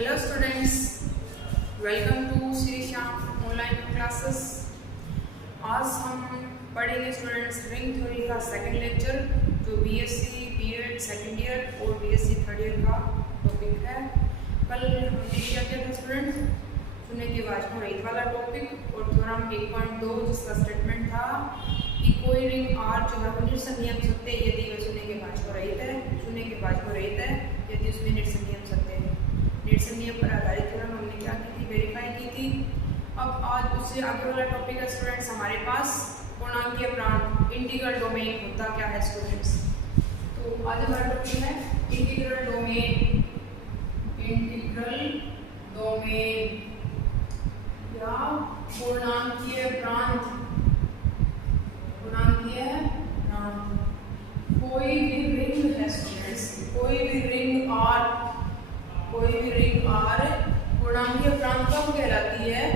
Hello students, welcome to Shri Shyam online classes. आज हम पढ़ेंगे स्टूडेंट्स रिंग थ्योरी का सेकंड लेक्चर, जो बीएससी बीएड सेकंड ईयर और बीएससी थर्ड ईयर का टॉपिक है। कल हमने क्या किया था स्टूडेंट्स, सुनने की आवाज में रहित वाला टॉपिक और थ्योरम 1.2 जिसका स्टेटमेंट था कि कोई रिंग आर जो है वो निरसन नियम सत्य यदि वह सुनने के बाद को रहित है, सुनने के बाद को रहित है यदि उसमें निरसन नियम सत्य है। निरसन नियम पर आधारित थ्योरम हमने क्या की थी, वेरीफाई की थी। अब आज उससे आगे वाला टॉपिक है स्टूडेंट्स हमारे पास पूर्णांकीय प्रांत, इंटीग्रल डोमेन होता क्या है स्टूडेंट्स। तो आज हमारा टॉपिक है इंटीग्रल डोमेन, इंटीग्रल डोमेन या पूर्णांकीय प्रांत, पूर्णांकीय प्रांत। कोई भी रिंग है स्टूडेंट्स, कोई भी रिंग आर, कोई भी रिंग आर पूर्णांकीय प्रांत कब कहलाती है।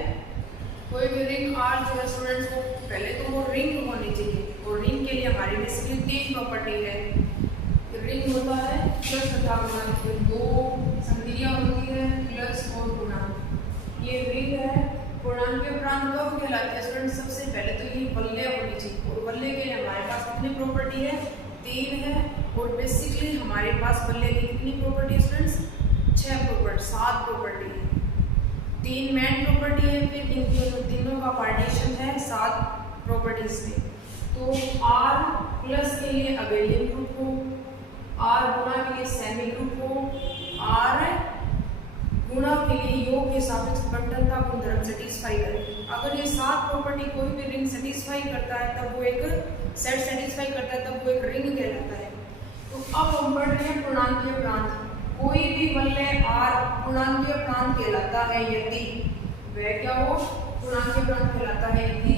कोई भी रिंग आर जो है स्टूडेंट्स को पहले तो वो रिंग होनी चाहिए और रिंग के लिए हमारी बेसिकली तीन प्रॉपर्टी है। रिंग होता है प्लस तथा गुणा, दो संख्याएं होती है प्लस और गुणा। ये रिंग है। पूर्णांकीय प्रांत कब कहलाती है स्टूडेंट्स, सबसे पहले तो ये वलय होनी चाहिए और वलय के लिए हमारे पास कितनी प्रॉपर्टी है, तीन है। और बेसिकली हमारे पास वलय की कितनी प्रॉपर्टी स्टूडेंट्स, 7 प्रॉपर्टी है। 3 मेन प्रॉपर्टी है, फिर इन तीनों का पार्टीशन है 7 प्रॉपर्टीज में। तो आर प्लस के लिए अबेलियन ग्रुप हो, आर गुणा के लिए सेमी ग्रुप हो, आर गुणा के लिए योग के सापेक्ष बंटनता गुणधर्म सेटिस्फाई करे। अगर ये 7 प्रॉपर्टी कोई भी रिंग सेटिस्फाई करता है तब वो एक सेट सेटिस्फाई करता है तब वो एक रिंग कहलाता है। तो अब हम पढ़ रहे हैं पूर्णांकीय प्रांत। कोई भी वलय आर पूर्णांकीय प्रांत कहलाता है यदि वह क्या हो, पूर्णांकीय प्रांत कहलाता है यदि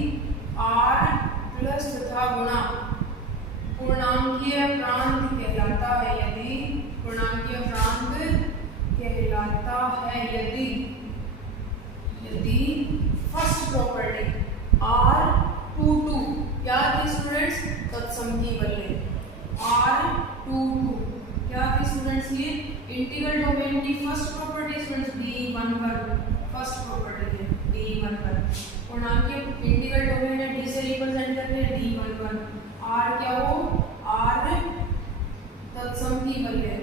आर प्लस तथा गुणा पूर्णांकीय प्रांत कहलाता है यदि, पूर्णांकीय प्रांत कहलाता है यदि, यदि first property R two two क्या थी स्टूडेंट्स, तत्सम की वलय आर टू टू क्या थी स्टूडेंट्स, ये इंटीग्रल डोमेन की first property students D11 first property है D11। पूर्णांकीय इंटीग्रल डोमेन है, D से रिप्रेजेंट करते हैं D11। R क्या हो, R तत्सम की वलय,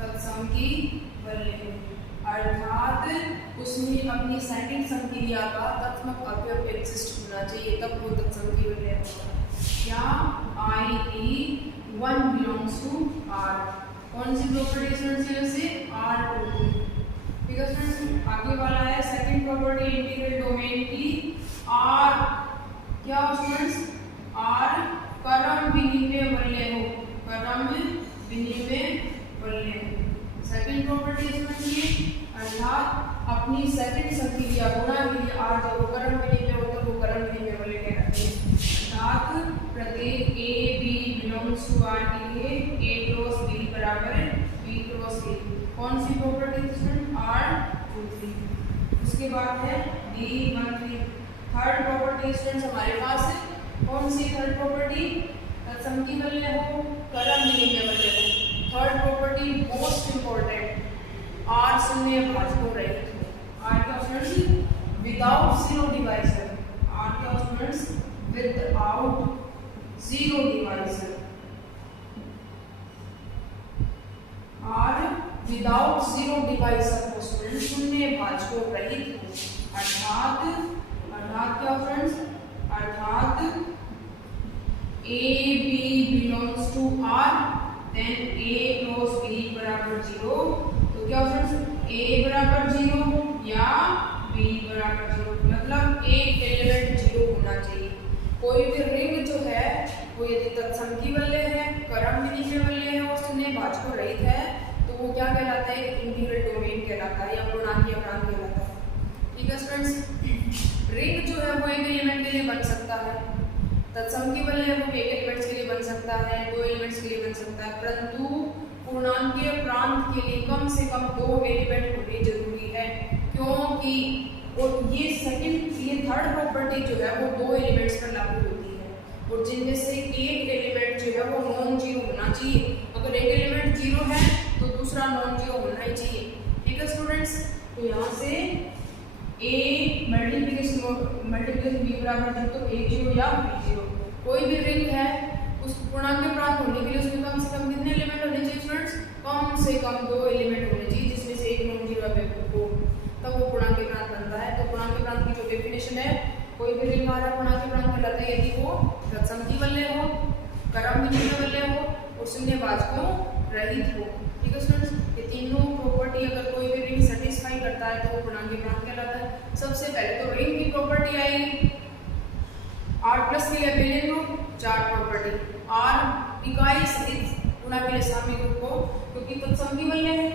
तत्सम की वलय अर्थात उसमें अपनी सेकंड संक्रिया का तत्समक अवयव एग्जिस्ट होना चाहिए तब वो तत्सम की वलय होगा। क्या I1 बिलोंग्स टू R। कौन सी प्रॉपर्टी स्टूडेंट्स से R2। ठीक है स्टूडेंट्स, आगे वाला है सेकंड प्रॉपर्टी इंटीग्रल डोमेन की R क्या हो स्टूडेंट्स, R क्रम विनिमय वलय हो, क्रम विनिमय वलय। सेकंड प्रॉपर्टी स्टूडेंट्स ये अर्थात अपनी सेकंड संक्रिया गुणा के लिए R जब वो क्रम विनिमय हो तो वो क्रम विनिमय वलय कहलाते हैं। अर्थात प्रत्येक A B belongs to R के लिए A क्रॉस B बराबर B क्रॉस A। कौन सी प्रॉपर्टी स्टूडेंट, R23। उसके बाद है D13। थर्ड प्रॉपर्टी स्टूडेंट्स हमारे पास है, कौन सी थर्ड प्रॉपर्टी, तत्सम की वलय हो, क्रम विनिमय वलय हो। Third property most important, R शून्य भाजकों रहित हो। R क्या students, without zero divisor. R क्या स्टूडेंट्स, विदाउट जीरो डिवाइजर। और विदाउट जीरो डिवाइजर को स्टूडेंट शून्य भाजकों रहित हो। अर्थात क्या फ्रेंड्स, अर्थात A B belongs to R then A cross B बराबर 0। तो क्या फ्रेंड्स, A बराबर 0 या B बराबर 0, मतलब एक एलिमेंट 0 होना चाहिए। कोई भी रिंग जो है वो यदि तत्सम की वलय है, क्रम विनिमय वलय है और शून्य भाजकों रहित है तो वो क्या कहलाता है, इंटीग्रल डोमेन कहलाता है या पूर्णांकीय प्रांत कहलाता है। ठीक है स्टूडेंट्स, रिंग जो है वो एक एलिमेंट के लिए बन सकता है, तत्सम की वलय है वो एक एलिमेंट्स के लिए बन सकता है, 2 एलिमेंट्स के लिए बन सकता है, परंतु पूर्णांकीय प्रांत के लिए कम से कम 2 एलिमेंट होने जरूरी है। क्योंकि और ये थर्ड प्रॉपर्टी जो है वो 2 एलिमेंट्स पर लागू होती है और जिनमें से एक एलिमेंट जो है वो नॉन जीरो होना चाहिए। अगर एक एलिमेंट जीरो है तो दूसरा नॉन जीरो होना ही चाहिए। ठीक है स्टूडेंट्स, तो यहाँ से a मल्टीप्लिकेशन b बराबर है तो a0 या b0 कोई भी रिंग है उस पूर्णांक प्राप्त होने के लिए उसमें कम से कम कितने एलिमेंट होने चाहिए स्टूडेंट्स? कम से कम 2 एलिमेंट होने चाहिए, जिसमें से एक नॉन जीरो हो, तब वो पूर्णांक प्रांत बनता है। तो पूर्णांक प्रांत की जो डेफिनेशन है, कोई भी रिंग आ रहा है पूर्णांक प्रांत कहलाता है यदि वो तत्समकी वलय हो, क्रम विनिमय वलय हो और शून्यवाचकों रहित हो। ठीक है स्टूडेंट्स, ये तीनों प्रॉपर्टी अगर कोई भी रिंग सेटिस्फाई करता है तो वो पूर्णांक प्रांत कहलाता है। सबसे पहले तो रिंग की प्रॉपर्टी आएगी R प्लस के लिए अबेलियन ग्रुप, चार प्रॉपर्टी R इकाई सहित गुणा के लिए सामयिक ग्रुप को, क्योंकि तत्समकी वलय है,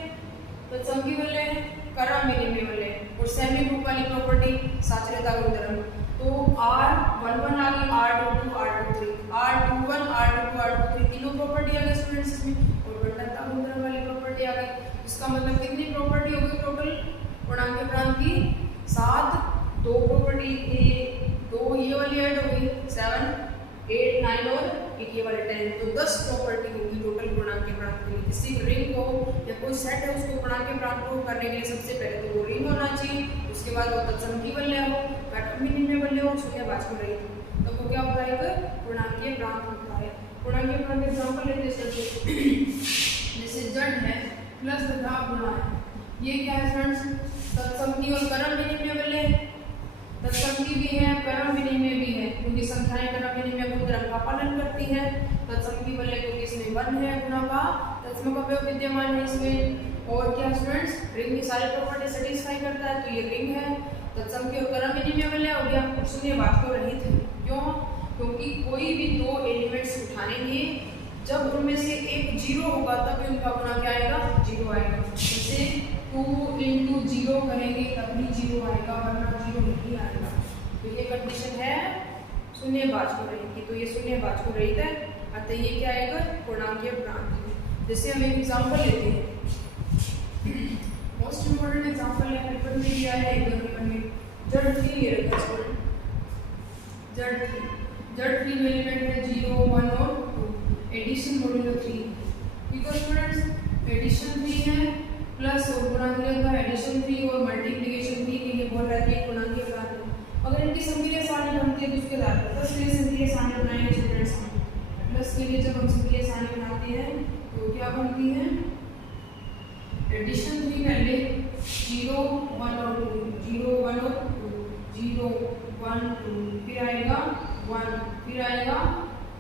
तत्समकी वलय है, क्रम विनिमय वलय और सामयिक ग्रुप वाली प्रॉपर्टी साचर्यता गुणधर्म। तो R11 आ गई, R22 R23, R21 R22 R23 तीनों प्रॉपर्टी आ गई स्टूडेंट्स इसमें, और बंधनता गुणधर्म वाली प्रॉपर्टी आ गई। इसका मतलब कितनी प्रॉपर्टी हो गई टोटल पूर्णांक प्रांत की? 7, 2 प्रॉपर्टी, 2 ये वाली ऐड हो गई 7, 8, 9 और एक ये वाले 10, तो 10 प्रॉपर्टी होगी टोटल पूर्णांक प्रांत के लिए। किसी रिंग को या कोई सेट है उसको पूर्णांक प्रांत को करने के लिए सबसे पहले तो वो रिंग होना चाहिए, उसके बाद वो तत्समकी वलय हो, क्रम विनिमय वलय हो, शून्यवाचक रहित हो, तो वो क्या होता है? पूर्णांकीय प्रांत होता है। पूर्णांकीय प्रांत एग्जांपल लेते हैं, जैसे z है प्लस तथा गुणा है, ये क्या है फ्रेंड्स? तत्समकी और क्रम विनिमय वलय, तत्समकी भी है क्रम विनिमय भी है, क्योंकि संख्याएं क्रम विनिमय गुणधर्म का पालन करती है। तत्समकी वलय क्योंकि इसमें 1 है गुणा का तत्समक अवयव विद्यमान है इसमें। और क्या स्टूडेंट्स, रिंग की सारी प्रॉपर्टी सेटिस्फाई करता है, तो ये रिंग है। तत्समकी और क्रम विनिमय वलय हो गया, शून्यवाचक रहित है। क्यों? क्योंकि कोई भी 2 एलिमेंट्स उठानेंगे, जब उनमें से एक 0 होगा तब उनका गुणा क्या आएगा? 0 आएगा। जैसे 2 × 0 करेंगे तब भी 0 आएगा, वरना 0 नहीं आएगा। तो ये कंडीशन है शून्यवाचक रहित की, तो ये शून्यवाचक रहित है, अतः ये क्या आएगा? पूर्णांकीय प्रांत। जैसे हम एक एग्जांपल लेते हैं, मोस्ट इंपोर्टेंट एग्जांपल है, पेपर में दिया है एकदम पेपर में, Z3 ले रखा है स्टूडेंट, Z3 में एलिमेंट है 0, 1 और 2, एडिशन मॉड्यूलो 3। ठीक है स्टूडेंट्स, एडिशन 3 है प्लस और गुणा किया था एडिशन 3 और मल्टीप्लिकेशन 3 के लिए बोल रहा है कि पूर्णांकीय प्रांत। अगर इनकी संख्या सारणी बनती है तो उसके आधार पर प्लस के लिए संख्या सारणी बनाएंगे स्टूडेंट्स। प्लस के लिए जब हम संख्या सारणी बनाते हैं तो क्या बनती है? एडिशन 3 पहले 0, 1 और 2, 0, 1 और 2, 0, 1, 2, फिर आएगा 1, फिर आएगा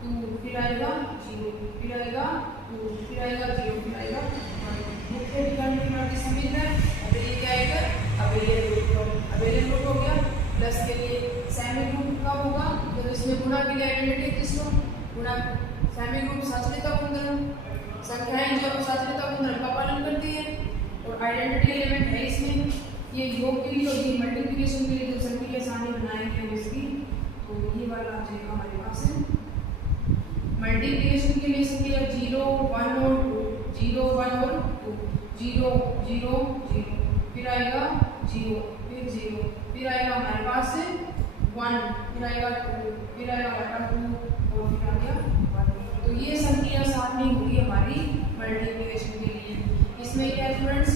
2, फिर आएगा 0, फिर आएगा 2, फिर आएगा 0, फिर आएगा 1। मुख्य विकर्ण की प्रति समीप है, अब ये क्या आएगा? अबेलियन ग्रुप हो गया। प्लस के लिए सामयिक ग्रुप कब होगा? जब इसमें गुणा के लिए आइडेंटिटी किसको? गुणा। सामयिक ग्रुप साचर्यता गुणधर्म, संख्याएं जब साचर्यता गुणधर्म का पालन करती है और आइडेंटिटी एलिमेंट है इसमें, ये योग के लिए और ये मल्टीप्लिकेशन के लिए जब संख्या सारणी बनाएंगे इसकी, तो ये वाला आ जाएगा हमारे पास है। मल्टीप्लिकेशन के लिए संख्या 0, 1 और 2, 0, 1 और 2, 0, 0, 0, फिर आएगा 0, फिर 0, फिर आएगा हमारे पास 1, फिर आएगा 2, फिर आएगा हमारे पास 2 और फिर आ गया 1। तो ये संख्या सारणी होगी हमारी मल्टीप्लिकेशन के लिए। इसमें क्या है स्टूडेंट्स?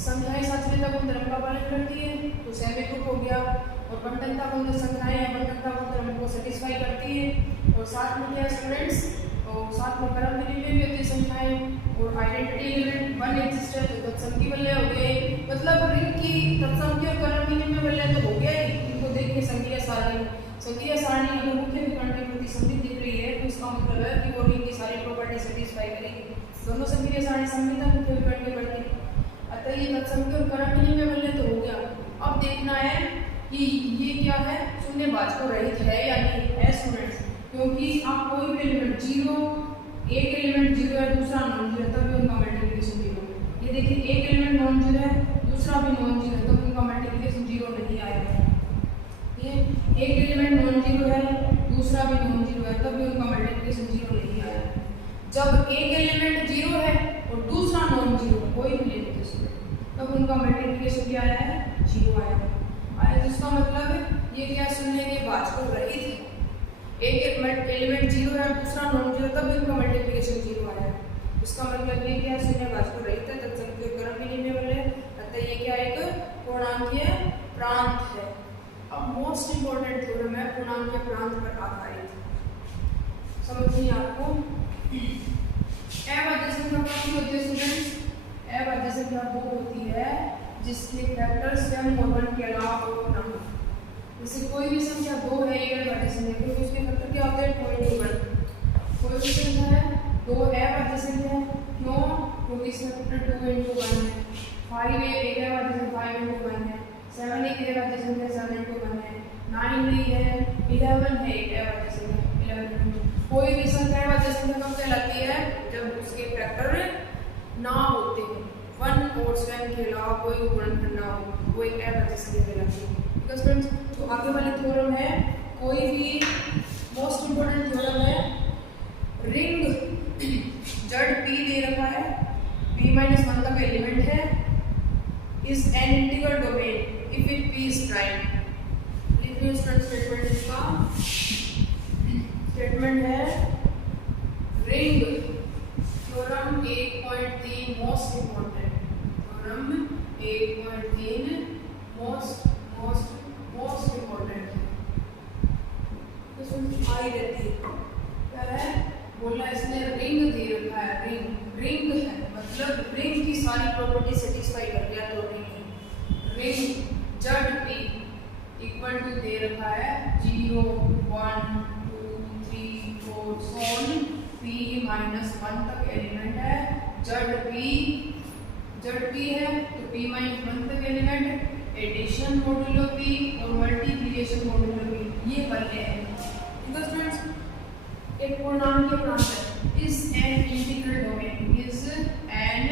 संख्याएं साचर्यता गुणधर्म का पालन करती है तो सामयिक ग्रुप हो गया, और बंधनता गुणधर्म संख्याएं बंधनता गुणधर्म को सेटिस्फाई करती है, और साथ में क्या है स्टूडेंट्स? और साथ में क्रम विनिमय भी होती है संख्याएं, और आइडेंटिटी एलिमेंट 1 एग्जिस्ट है तो तत्समकी वलय हो गए। मतलब रिंग की तत्समकी और क्रम विनिमय वलय तो हो गया ही। इनको देखिए संख्या सारणी अगर मुख्य विकर्ण के प्रति सममित दिख रही है तो इसका मतलब है कि वो रिंग की सारी प्रॉपर्टी सेटिस्फाई करेगी। दोनों संख्या सारणी सममित है मुख्य विकर्ण के प्रति, अतः ये तत्समकी और क्रम विनिमय वलय तो हो गया। अब देखना है कि ये क्या है? शून्यवाचक रहित है या नहीं है स्टूडेंट्स, क्योंकि आप कोई भी एलिमेंट 0, एक एलिमेंट 0 है दूसरा नॉन जीरो है तब भी उनका मल्टीप्लिकेशन 0। ये देखिए एक एलिमेंट नॉन जीरो है दूसरा भी नॉन जीरो है तब उनका मल्टीप्लिकेशन 0 नहीं आएगा। ये एक एलिमेंट नॉन जीरो है दूसरा भी नॉन जीरो है तब भी उनका मल्टीप्लिकेशन 0 नहीं आएगा। जब एक एलिमेंट 0 है और दूसरा नॉन जीरो कोई भी ले लीजिए तब उनका मल्टीप्लिकेशन क्या आया है? 0 आया। जिसका मतलब ये क्या? शून्य के वाचक रहित है। एक एलिमेंट 0 है दूसरा नॉन जीरो तब भी उनका मल्टीप्लिकेशन 0 आया। इसका मतलब ये क्या? शून्यवाचक रहित है, तत्समकी और क्रम विनिमय वलय, पूर्णांकीय प्रांत है। अब मोस्ट इंपॉर्टेंट थ्योरम है पूर्णांकीय प्रांत पर आधारित। समझिए आपको अभाज्य संख्या कौन होती है स्टूडेंट्स? अभाज्य संख्या वो होती है जिसके फैक्टर स्वयं और वन के अलावा और ना हो। जैसे कोई भी संख्या 2 है ये अभाज्य संख्या क्योंकि उसके फैक्टर क्या होते हैं 2 × 1। कोई भी संख्या है 2 अभाज्य संख्या है, क्यों? क्योंकि इसका फैक्टर 2 × 1 है। 5 एक अभाज्य संख्या 5 × 1 है। 7 एक अभाज्य संख्या 7 × 1 है। 9 नहीं है, 11 है एक अभाज्य संख्या 11। कोई भी संख्या अभाज्य संख्या कब कहलाती है? जब उसके फैक्टर ना होते हैं, 1 और स्वयं के अलावा कोई गुणनखंड ना हो, वो एक अभाज्य संख्या कहलाती है। ठीक है स्टूडेंट्स, तो आगे वाले थ्योरम है कोई भी मोस्ट इंपोर्टेंट थ्योरम है रिंग जड़ p दे रखा है, p-1 तक एलिमेंट है, is an integral domain if it p is prime. लिखिए स्टेटमेंट इसका स्टेटमेंट है ring theorem 1.3 most important theorem 1.3 most important है। तो सुन आई रहती है क्या है बोला इसने रिंग दे रखा है, रिंग है मतलब रिंग की सारी प्रॉपर्टी सेटिस्फाई कर गया तो रिंग जड़ p इक्वल टू दे रखा है 0 1 2 3 4 सोन p-1 तक एलिमेंट है। जड़ p है तो p-1 तक एलिमेंट, एडिशन मॉड्यूलो p और मल्टीप्लिकेशन मॉड्यूलो p ये बल्ले हैं। तो स्टूडेंट्स एक पूर्णांक प्रांत है is an integral domain, is an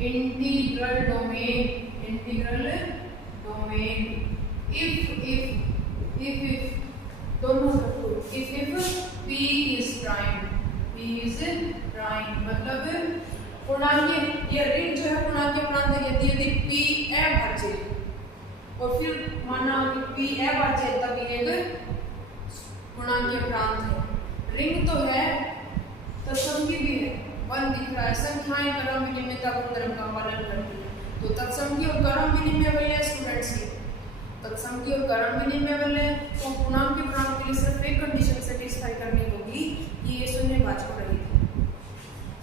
integral domain if दोनों if p is prime मतलब पूर्णांकीय ये रिंग जो है पूर्णांकीय प्रांत है यदि p अभाज्य और फिर माना कि p अभाज्य तब ये पूर्णांकीय प्रांत है। रिंग तो है तत्समकी भी है, 1 दिख रहा है, संख्याएं क्रम विनिमयता गुणधर्म का पालन करती है। तो तत्समकी और क्रम विनिमय वाले स्टूडेंट्स के तत्समकी और क्रम विनिमय वाले तो पूर्णांक के प्रांत के लिए सिर्फ एक कंडीशन सेटिस्फाई करनी होगी कि ये शून्यवाचक रहित है।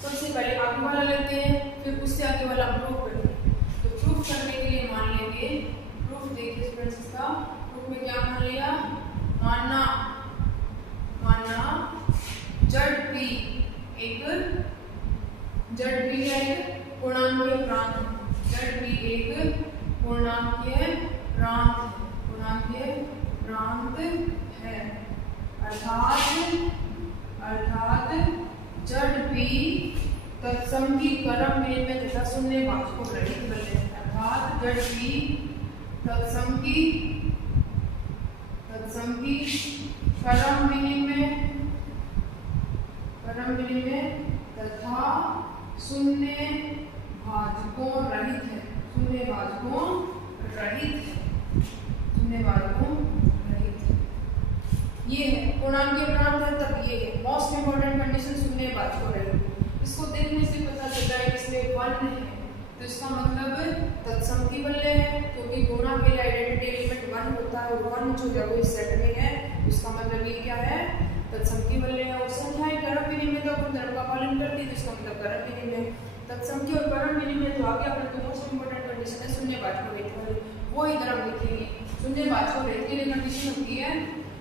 सबसे पहले आगे वाला लेते हैं, फिर उससे आगे वाला प्रूफ करेंगे। तो प्रूफ करने के लिए मान लेंगे, प्रूफ देखिए स्टूडेंट्स इसका प्रूफ में क्या मान लिया, माना जड़ p क्या है पूर्णांकीय प्रांत, जड़ p एक पूर्णांकीय प्रांत है अर्थात जड़ p तत्समकी क्रम विनिमय तथा शून्यवाचक रहित बने, अर्थात जड़ p तत्समकी क्रम विनिमय तथा शून्यवाचकों रहित है। ये है पूर्णांकीय प्रांत है तब ये है मोस्ट इंपोर्टेंट कंडीशन शून्यवाचकों रहित। इसको देखने से पता चलता है इसमें 1 है तो इसका मतलब तत्समकी बल्ले है क्योंकि गुणा के लिए आइडेंटिटी एलिमेंट 1 होता है और 1 जो है वो इस सेट में है, इसका मतलब ये क्या है तत्समकी बल्ले है। और संख्याएं क्रम विनिमय का गुणधर्म का पालन करती है तो इसका मतलब क्रम विनिमय। तत्समकी और क्रम विनिमय तो आगे अपने मोस्ट इंपोर्टेंट कंडीशन है शून्यवाचक रहित वाली, वो इधर हम लिखेंगे। शून्यवाचक रहित के लिए कंडीशन होती है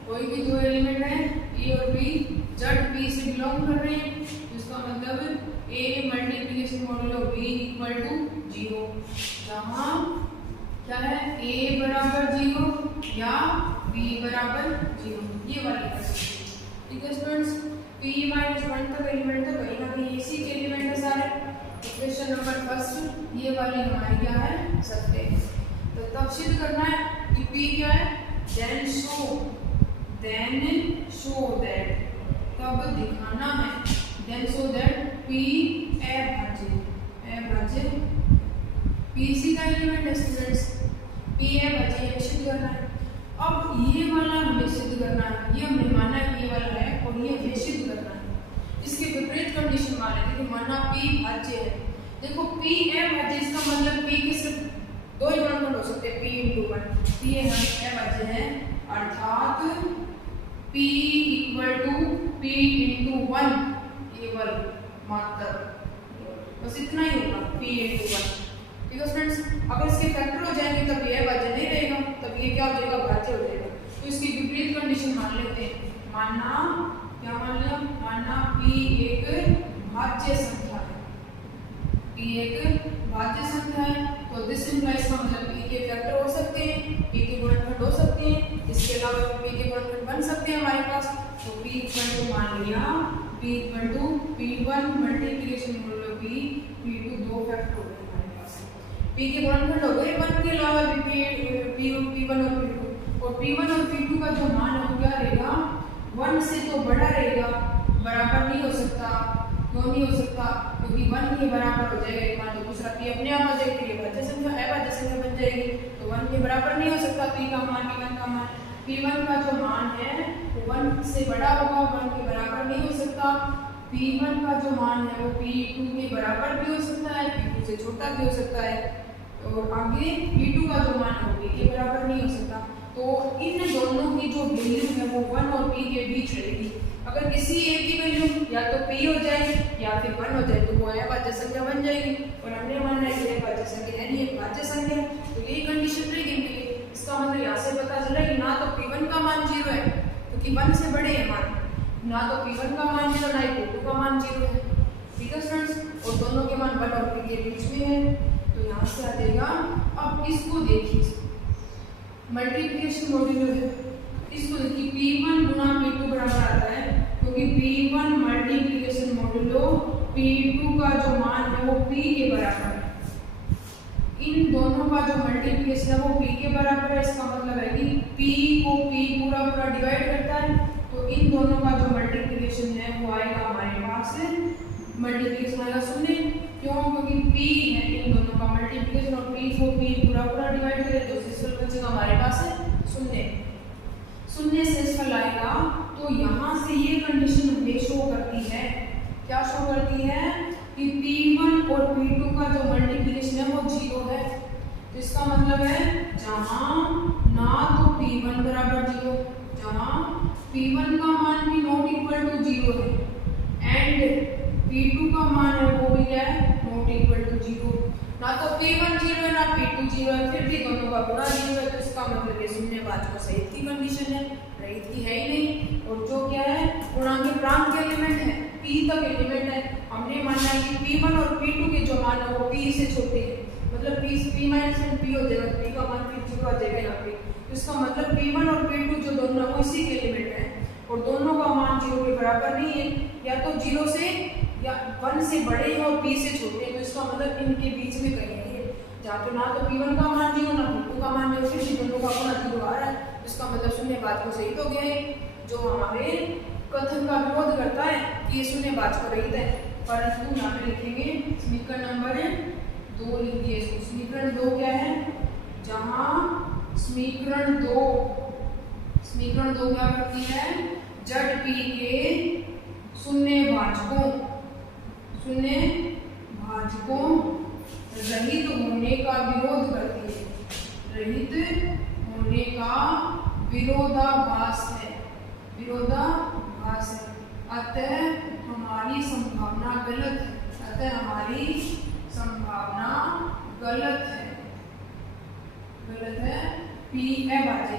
कोई भी दो एलिमेंट है a और b जड़ p से बिलोंग कर रहे हैं, इसका मतलब a multiplication modulo b equal to 0, जहां क्या है a बराबर 0 या b बराबर 0, ये वाली कंडीशन। ठीक है स्टूडेंट्स, p-1 तक एलिमेंट तो कहीं ना कहीं इसी के एलिमेंट है सारे। इक्वेशन नंबर फर्स्ट ये वाली हमारी क्या है सत्य है। तो तब सिद्ध करना है कि p क्या है, देन शो दैट, तब दिखाना है देन शो दैट p अभाज्य p इसी का एलिमेंट है स्टूडेंट्स, p अभाज्य ये सिद्ध करना है। अब ये वाला हमें सिद्ध करना है, ये हमने माना कि ये वाला है और ये हमें सिद्ध करना है। इसके विपरीत कंडीशन मान लेते हैं कि माना p भाज्य है। देखो p अभाज्य इसका मतलब p के सिर्फ दो ही गुणनखंड हो सकते हैं p इंटू 1। ये हम अवज्य है, अर्थात p equal to p into 1 केवल मात्र, बस इतना ही होगा p इंटू 1। ठीक है स्टूडेंट्स, अगर इसके फैक्टर हो जाएंगे तब ये अवज्य नहीं रहेगा, तब ये क्या हो जाएगा, भाज्य हो जाएगा। तो इसकी विपरीत कंडीशन मान लेते हैं। मानना क्या मान लिया, मानना p एक भाज्य संख्या है, p एक भाज्य संख्या है, तो दिस इंप्लाइज का मतलब p के फैक्टर हो सकते हैं, p के गुणनखंड हो सकते हैं, इसके अलावा p के गुणनखंड बन सकते हैं हमारे पास। तो p इक्वल टू मान लिया p equal to p1 multiplication modulo p2 दो फैक्टर हो गए हमारे पास। p के गुणनखंड हो गए 1 के अलावा भी p1 और p2, और p1 और p2 का जो मान है वो क्या रहेगा, 1 से तो बड़ा रहेगा, बराबर नहीं हो सकता। क्यों नहीं हो सकता, क्योंकि 1 के बराबर हो जाएगा एक मान, तो दूसरा p अपने आप आ जाएगा, ये भाज्य संख्या अभाज्य संख्या बन जाएगी। तो 1 के बराबर नहीं हो सकता p का मान, p1 का मान, p1 का जो मान है वो 1 से बड़ा होगा, 1 के बराबर नहीं हो सकता। p1 का जो मान है वो p2 के बराबर भी हो सकता है, p2 से छोटा भी हो सकता है, और आगे p2 का जो मान है वो p के बराबर नहीं हो सकता। तो इन दोनों की जो वैल्यू है वो 1 और p के बीच रहेगी। अगर किसी एक की वैल्यू या तो p हो जाए या फिर 1 हो जाए तो वो अभाज्य संख्या बन जाएगी, और हमने माना है कि अभाज्य संख्या यानी एक भाज्य संख्या है, तो यही कंडीशन रहेगी इनके लिए। इसका मतलब यहाँ से पता चला कि ना तो p1 का मान 0 है क्योंकि 1 से बड़े है मान, ना तो p1 का मान 0 ना ही p2 का मान 0 है। ठीक है स्टूडेंट्स, और दोनों के मान 1 और p के बीच में है, तो यहाँ से आ जाएगा। अब इसको देखिए, मल्टीप्लिकेशन मॉड्यूलो है, इसको देखिए p1 गुना p2 बराबर आता है, क्योंकि p1 मल्टीप्लिकेशन मॉड्यूलो p2 का जो मान है वो p के बराबर है। इन दोनों का जो मल्टीप्लिकेशन है वो p के बराबर है, इसका मतलब है कि p को p पूरा पूरा डिवाइड करता है, तो इन दोनों का जो मल्टीप्लिकेशन है वो आएगा हमारे पास, मल्टीप्लिकेशन आएगा 0। क्यों, क्योंकि p है इन दोनों का मल्टीप्लिकेशन, और p को p पूरा पूरा डिवाइड करें तो इसका बचेगा हमारे पास 0 से इसका लाएगा। तो यहाँ से ये कंडीशन हमें शो करती है, क्या शो करती है, कि p1 और p2 का जो मल्टीप्लिकेशन है वो 0 है। तो इसका मतलब है जहाँ ना तो p1 बराबर 0, जहाँ p1 का मान भी नॉट इक्वल टू 0 है, एंड p2 का मान है वो भी क्या है, नॉट इक्वल टू 0। ना तो p1 0 है ना p2 0 है, फिर भी दोनों का गुणा 0 है, तो इसका मतलब ये शून्यवाद को सहित की कंडीशन है, रहित की है ही नहीं। और जो क्या है, पूर्णांक प्रांत के एलिमेंट है, p तक एलिमेंट है, हमने माना है कि p1 और p2 के जो मान है वो p से छोटे हैं, मतलब p माइनस p हो जाएगा, p का मान फिर 0 आ जाएगा यहाँ पे। तो इसका मतलब p1 और p2 जो दोनों है वो इसी के एलिमेंट है, और दोनों का मान 0 के बराबर नहीं है, या तो 0 से या 1 से बड़े हैं और p से छोटे हैं। तो इसका मतलब इनके बीच में कहीं है, जहाँ पे ना तो p1 का मान 0 ना p2 का मान 0, फिर भी दोनों का गुणा 0 आ रहा है। इसका मतलब शून्यवाद को सहित हो गया है, जो हमारे कथन का विरोध करता है कि ये शून्यवाद को रहित है। परंतु यहाँ पे लिखेंगे समीकरण नंबर 2 लिख दिए इसको। समीकरण 2 क्या है, जहाँ समीकरण 2 क्या करती है, जड़ p के शून्य भाजकों रहित होने का विरोध करती है, रहित होने का विरोधाभास है, अतः हमारी संभावना गलत है, p अभाज्य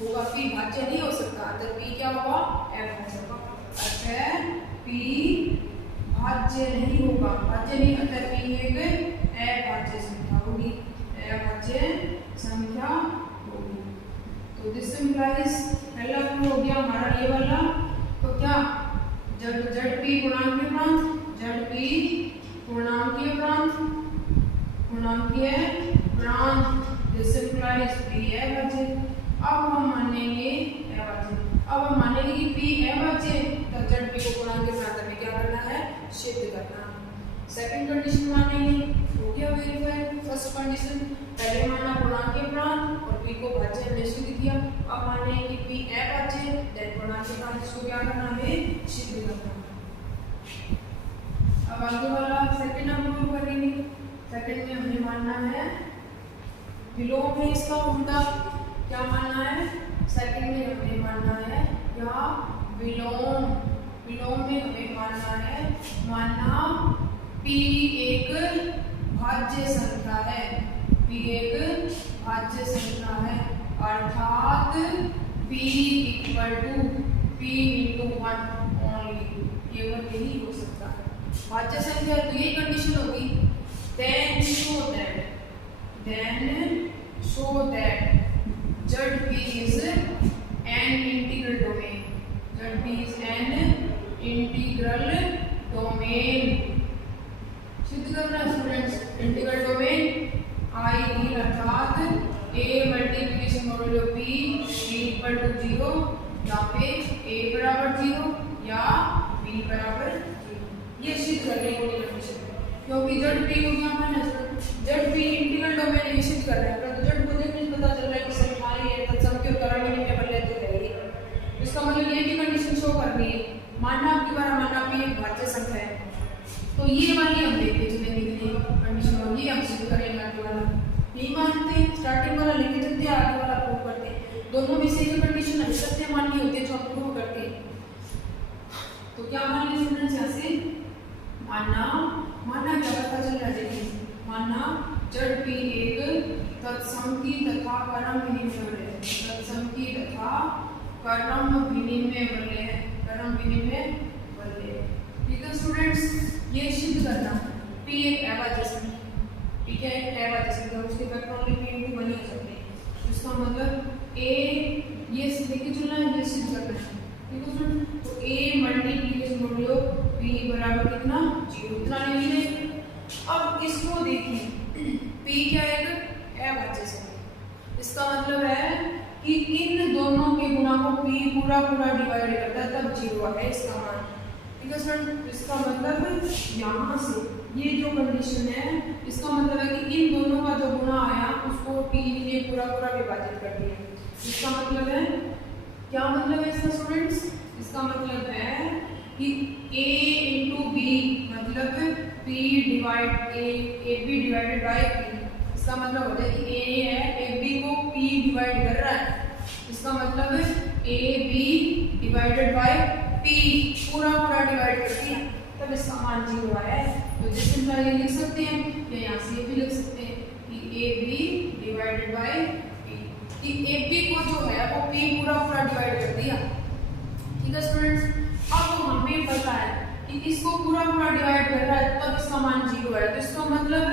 होगा, p भाज्य नहीं हो सकता, अतः p क्या होगा, अभाज्य होगा, अतः p भाज्य नहीं होगा, भाज्य नहीं, अतः p एक अभाज्य संख्या होगी। तो दिस इंप्लाइज पहला प्रूफ हो गया हमारा ये वाला। तो क्या, जड़ p पूर्णांकीय प्रांत दिस इंप्लाइज p अभाज्य। अब हम मानेंगे कि p अभाज्य, तो जड़ p को पूर्णांकीय प्रांत में क्या करना है, सिद्ध करना। सेकंड कंडीशन मानेंगे, हो गया वेरीफाई। फर्स्ट कंडीशन पहले माना पूर्णांकीय प्रांत और p को भाज्य हमने सिद्ध किया, अब मानेंगे कि p अभाज्य, देन पूर्णांकीय प्रांत, इसको क्या करना है, सिद्ध करना। अब आगे वाला सेकंड हम प्रूव करेंगे। सेकंड में हमने मानना है विलोम में इसका उल्टा क्या मानना है, सेकंड में हमें मानना है या विलोम, विलोम में हमें मानना p एक भाज्य संख्या है, p एक भाज्य संख्या है, अर्थात p equal to p into 1 only, केवल यही हो सकता है। भाज्य संख्या तो यही कंडीशन होगी। then show that ZP is an integral domain, ZP is an integral domain। सिद्ध करना students, integral domain I D अर्थात a multiplication modulo p equal to 0, यहाँ पे a बराबर 0 या b बराबर 0, ये सिद्ध करने की कंडीशन है। क्योंकि जब p को क्या माना है, जब p इंटीग्रल डोमेन ये सिद्ध कर रहा है, तो जब मुझे नहीं पता चल रहा है कि संख्याएं है तो सब के उत्तर में क्या बदले तो है, इसका मतलब ये की कंडीशन शो कर रही है, मानना आपकी बार मानना p एक भाज्य संख्या है। तो ये वाली हम देखते चलेंगे कितनी कंडीशन होगी, हम सिद्ध करेंगे। आगे वाला नहीं मानते, स्टार्टिंग वाला लेके चलते हैं, आगे वाला प्रूव करते हैं। दोनों में से एक कंडीशन है सत्य माननी होती है जो हम प्रूव करते हैं। तो क्या मान लीजिए स्टूडेंट्स, यहाँ से मानना क्या पता चल रहा है, देखिए मानना जब p एक तत्सम तथा परम विनिमय वाले है, तत्सम तथा परम विनिमय वाले है, परम विनिमय वाले। ठीक है स्टूडेंट्स, ये सिद्ध करना p एक अभाज्य संख्या, ठीक है, अभाज्य संख्या, उसके फैक्टर ओनली p इंटू 1 हो सकते हैं। इसका मतलब a ये लेके चलना है, ये सिद्ध करना है। ठीक है स्टूडेंट, तो a मल्टीप्लिकेशन मॉड्यूलो p बराबर कितना 0, इतना ले लीजिए। अब इसको देखिए, p क्या है, अभाज्य संख्या, इसका मतलब है कि इन दोनों के गुणा को p पूरा डिवाइड करता है तब 0 है इसका मान। ठीक है स्टूडेंट, इसका मतलब यहाँ से ये जो कंडीशन है, इसका मतलब है कि इन दोनों का जो गुणा आया उसको p ने पूरा विभाजित कर दिया। इसका मतलब है, क्या मतलब है इसका स्टूडेंट्स, इसका मतलब है कि a इंटू बी मतलब p divide a b divided by p। इसका मतलब होता है कि a है a b को p डिवाइड कर रहा है, इसका मतलब है a b divided by p पूरा डिवाइड कर दिया तब इसका मान 0 आया है। तो जिस सिंपल ये लिख सकते हैं या यहाँ से ये भी लिख सकते हैं कि ab डिवाइडेड बाय p, कि ab को जो है वो p पूरा डिवाइड कर दिया। ठीक है स्टूडेंट्स, अब हमें पता है कि इसको पूरा डिवाइड कर रहा है तब इसका मान 0 है। तो इसका मतलब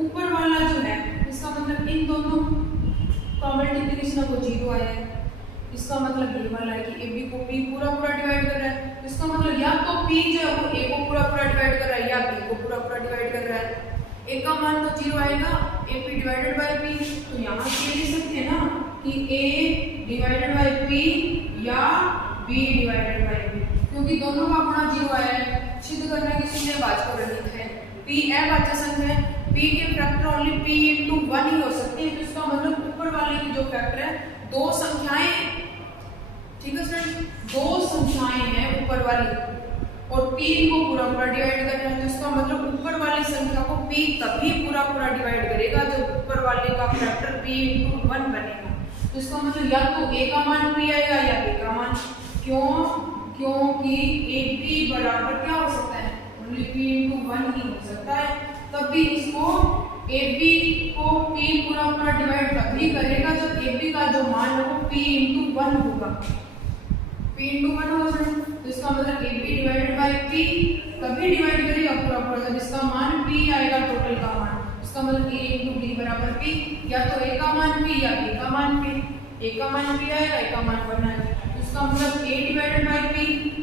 ऊपर वाला जो है, इसका मतलब इन दोनों का मल्टीप्लिकेशन को 0 आया है। इसका मतलब ये वाला है कि ab को p पूरा डिवाइड कर रहा है, इसका मतलब या तो p जो है वो a को पूरा डिवाइड कर रहा है या b को पूरा डिवाइड कर रहा है। a का मान तो 0 आएगा, ab डिवाइडेड बाय p, तो यहाँ से लिख सकते हैं ना कि a डिवाइडेड बाय p या b डिवाइडेड बाय p, क्योंकि दोनों का गुणा 0 आया है। सिद्ध करने की शून्य भाजक रणनीति है, p अभाज्य संख्या है, p के फैक्टर ओनली p इंटू 1 ही हो सकते हैं। तो इसका मतलब ऊपर वाले की जो फैक्टर है दो संख्याएं, ठीक है स्टूडेंट, दो संख्याएं हैं ऊपर वाली और p को पूरा डिवाइड कर रहा है। तो इसका मतलब ऊपर वाली संख्या को p तभी पूरा डिवाइड करेगा जब ऊपर वाले का फैक्टर p इंटू 1 बनेगा। तो इसका मतलब या तो a का मान p आएगा या b का मान, क्योंकि ab बराबर क्या हो सकता है, ओनली p इंटू 1 ही हो सकता है। तभी इसको ab को p पूरा डिवाइड तभी करेगा जब ab का जो मान है वो p इंटू 1 होगा, p इंटू 1 होगा। तो इसका मतलब ab डिवाइडेड बाय p तभी डिवाइड करेगा पूरा जब इसका मान p आएगा, टोटल का मान। इसका मतलब a इंटू b बराबर p, या तो a का मान p या b का मान p, a का मान p आएगा, a का मान 1 आएगा। तो इसका मतलब a डिवाइडेड बाय p,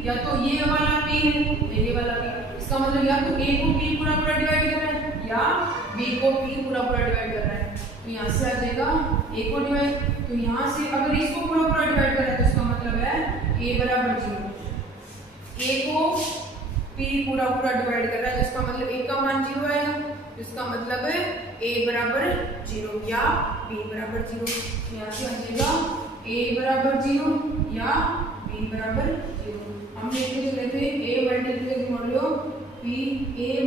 या तो ये वाला p है ये वाला p। इसका मतलब या तो a को p पूरा डिवाइड कर रहा है या b को p पूरा डिवाइड कर रहा है। तो यहाँ से आ जाएगा a को डिवाइड, तो यहाँ से अगर इसको पूरा डिवाइड कर रहा है तो इसका मतलब है a बराबर 0, a को p पूरा डिवाइड कर रहा है, जिसका मतलब a का मान 0 आएगा। इसका मतलब है a बराबर 0 या b बराबर 0। यहाँ से आ जाएगा a बराबर 0 या b बराबर 0। हम देखते चले थे a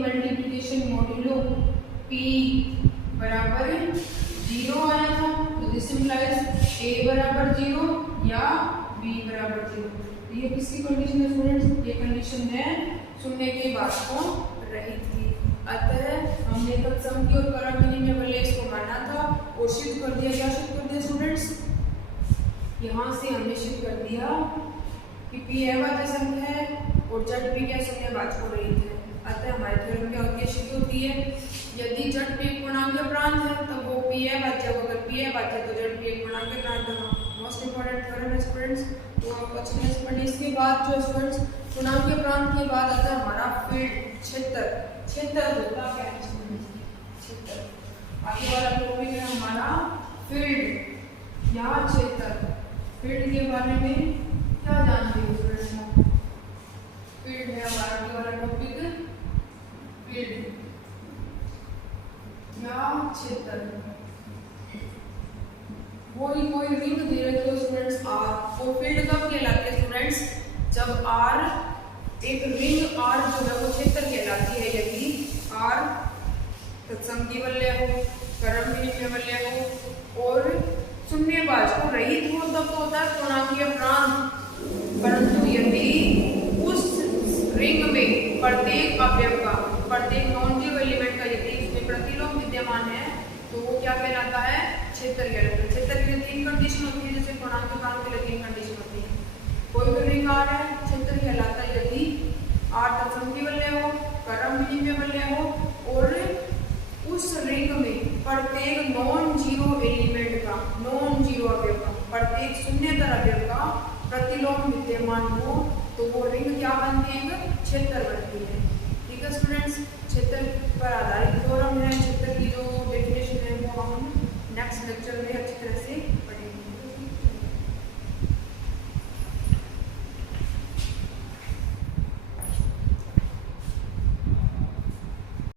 मल्टीप्लिकेशन मॉड्यूलो p बराबर 0 आया कंडीशनलाइज ए बराबर 0 या बी बराबर 0। ये किसकी कंडीशन है स्टूडेंट्स? ये कंडीशन है शून्य के वास्तव रहित की। अतः हमने तत्सम की और क्रम विनिमय वलय को माना था और सिद्ध कर दिया। क्या सिद्ध कर दिया स्टूडेंट्स? यहाँ से हमने सिद्ध कर दिया कि पी अवाच्य संख्या है और जड़ पी क्या शून्यवाचक रहित है। अतः हमारी थ्योरम क्या होती है? सिद्ध होती है यदि जड़ पी एक पूर्णांक प्रांत है तो वो पी अवाच्य, अगर पी अवाच्य तो जड़ पी एक पूर्णांक प्रांत होगा। मोस्ट इंपॉर्टेंट थ्योरम है स्टूडेंट्स, तो आप अच्छे से पढ़िए। इसके बाद जो स्टूडेंट्स पूर्णांक प्रांत के बाद आता है हमारा फील्ड क्षेत्र। क्षेत्र होता क्या है स्टूडेंट्स? क्षेत्र। आगे वाला टॉपिक है हमारा फील्ड या क्षेत्र। फील्ड के बारे में क्या जानते हो स्टूडेंट्स? फील्ड है हमारा आगे वाला टॉपिक, फील्ड या क्षेत्र। कोई रिंग दे रखी है स्टूडेंट्स आर, वो फील्ड कब कहलाती है स्टूडेंट्स? जब आर एक रिंग आर जो है वो क्षेत्र कहलाती है यदि आर तत्सम की वलय हो, क्रम विनिमय वलय हो और शून्यवाचक रहित हो तब तो होता है पूर्णांकीय प्रांत। परंतु यदि उस रिंग में प्रत्येक अवयव का, प्रत्येक नॉन जीरो एलिमेंट का यदि इसमें प्रतिलोम विद्यमान है तो वो क्या कहलाता है? क्षेत्र कहलाता है। क्षेत्र के लिए तीन कंडीशन होती है, जैसे पूर्णांक प्रांत के लिए तीन कंडीशन होती है। कोई भी रिंग आर है क्षेत्र कहलाता है यदि आर तत्सम की वलय हो, क्रम विनिमय वलय हो और उस रिंग में प्रत्येक नॉन जीरो एलिमेंट का, नॉन जीरो अवयव का, प्रत्येक शून्यतर अवयव का प्रतिलोम विद्यमान हो तो वो रिंग क्या बनती है? क्षेत्र बनती है। ठीक है स्टूडेंट्स, क्षेत्र पर आधारित थ्योरम है। क्षेत्र की जो डेफिनेशन है वो हम नेक्स्ट लेक्चर में अच्छी तरह से